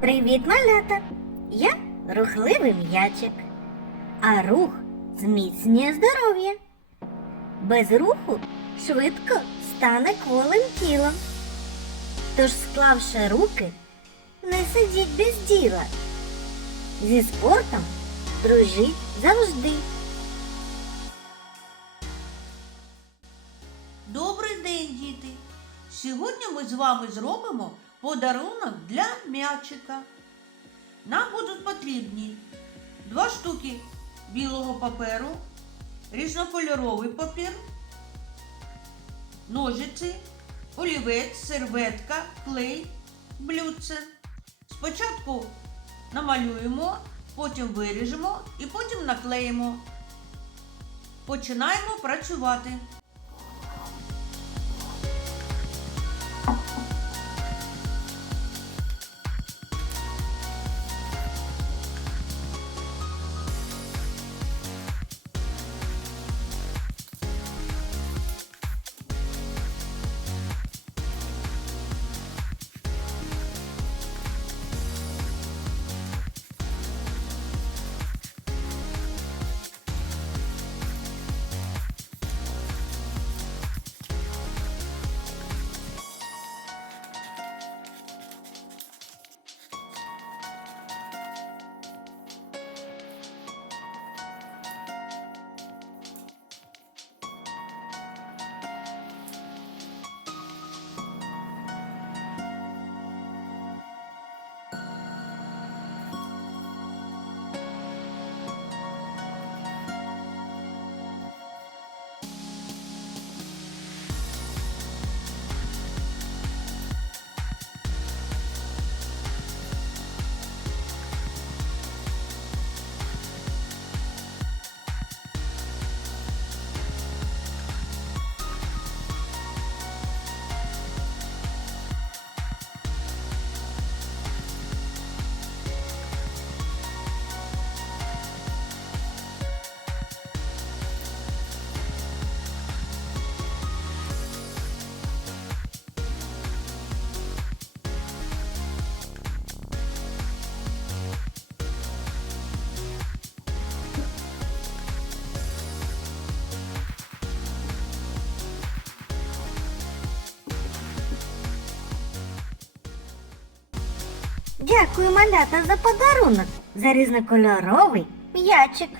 Привіт, малята! Я рухливий м'ячик, а рух зміцнює здоров'я. Без руху швидко стане кволим тілом. Тож, склавши руки, не сидіть без діла. Зі спортом дружіть завжди. Добрий день, діти! Сьогодні ми з вами зробимо подарунок для м'ячика. Нам будуть потрібні два штуки білого паперу, різнокольоровий папір, ножиці, олівець, серветка, клей, блюдце. Спочатку намалюємо, потім виріжемо і потім наклеїмо. Починаємо працювати. Дякую, малята, за подарунок, за різнокольоровий м'ячик.